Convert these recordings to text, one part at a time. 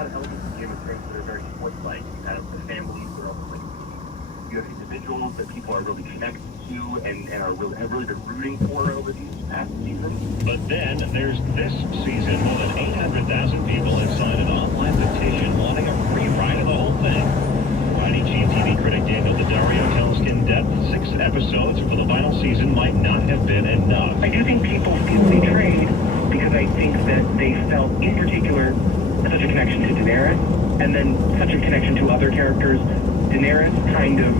lot of elements of Game of Thrones that are very sports-like. You have the families that are also like, you have individuals that people are really connected to and have really been rooting for over these past seasons. But then there's this season. More than 800,000 people have signed an online petition wanting a rewrite of the whole thing. Variety Chief TV critic Daniel Daddario tells in depth 6 episodes for the final season might not have been enough. I do think people feel betrayed because I think that they felt, in particular, such a connection to Daenerys, and then such a connection to other characters. Daenerys, kind of,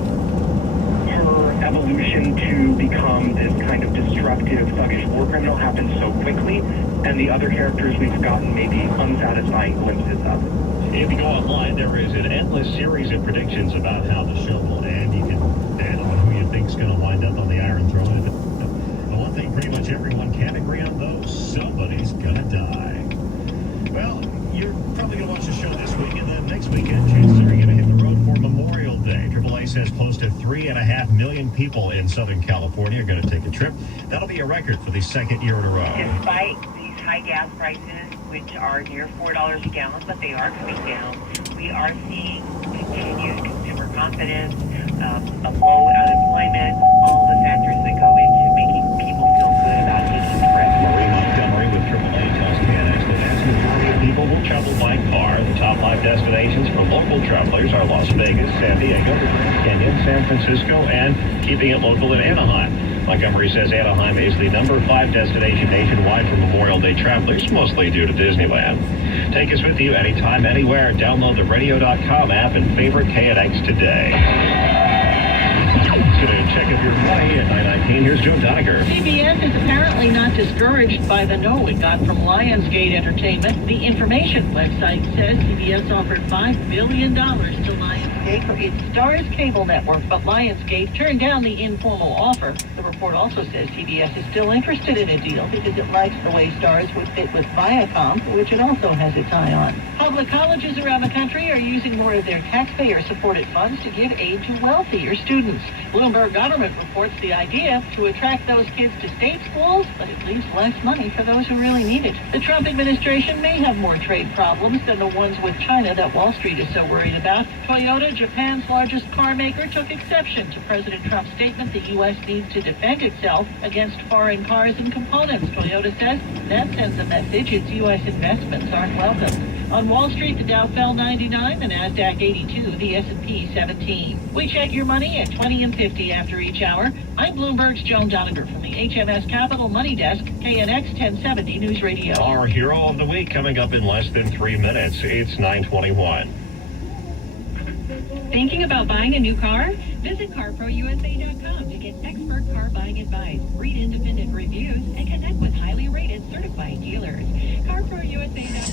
her evolution to become this kind of destructive, thuggish war criminal happened so quickly, and the other characters we've gotten maybe unsatisfying glimpses of. If you go online, there is an endless series of predictions about how the show will end. You can bet on who you think is going to wind up on the Iron Throne. The one thing pretty much everyone can agree on, though, somebody's going to die. Well, you're probably going to watch the show this week, and then next weekend, chances are you're going to hit the road for Memorial Day. AAA says close to 3.5 million people in Southern California are going to take a trip. That'll be a record for the second year in a row. Despite these high gas prices, which are near $4 a gallon, but they are coming down, we are seeing continued consumer confidence, a low unemployment, all the factors that go into making people feel good about taking trips. Marie Montgomery with AAA tells KNX the vast majority of people will travel by car. The top 5 destinations for local travelers are Las Vegas, San Diego, the Grand Canyon, San Francisco, and keeping it local in Anaheim. Montgomery says Anaheim is the number 5 destination nationwide for Memorial Day travelers, mostly due to Disneyland. Take us with you anytime, anywhere. Download the radio.com app and favorite KNX today. Going to check if you're money at 9:19. Here's Joe Doniger. CBS is apparently not discouraged by the no it got from Lionsgate Entertainment. The information website says CBS offered $5 billion to Lionsgate for its Starz cable network, but Lionsgate turned down the informal offer. The report also says CBS is still interested in a deal because it likes the way Starz would fit with Viacom, which it also has its eye on. Public colleges around the country are using more of their taxpayer-supported funds to give aid to wealthier students. Bloomberg Government reports the idea to attract those kids to state schools, but it leaves less money for those who really need it. The Trump administration may have more trade problems than the ones with China that Wall Street is so worried about. Toyota, Japan's largest car maker, took exception to President Trump's statement the U.S. needs to defend itself against foreign cars and components. Toyota says that sends a message its U.S. investments aren't welcome. On Wall Street, the Dow fell 99, the Nasdaq 82, the S&P 17. We check your money at 20 and 50 after each hour. I'm Bloomberg's Joan Doniger from the HMS Capital Money Desk, KNX 1070 News Radio. Our hero of the week coming up in less than 3 minutes. It's 9:21. Thinking about buying a new car? Visit CarProUSA.com to get expert car buying advice, read independent reviews, and connect with highly rated certified dealers. CarProUSA.com.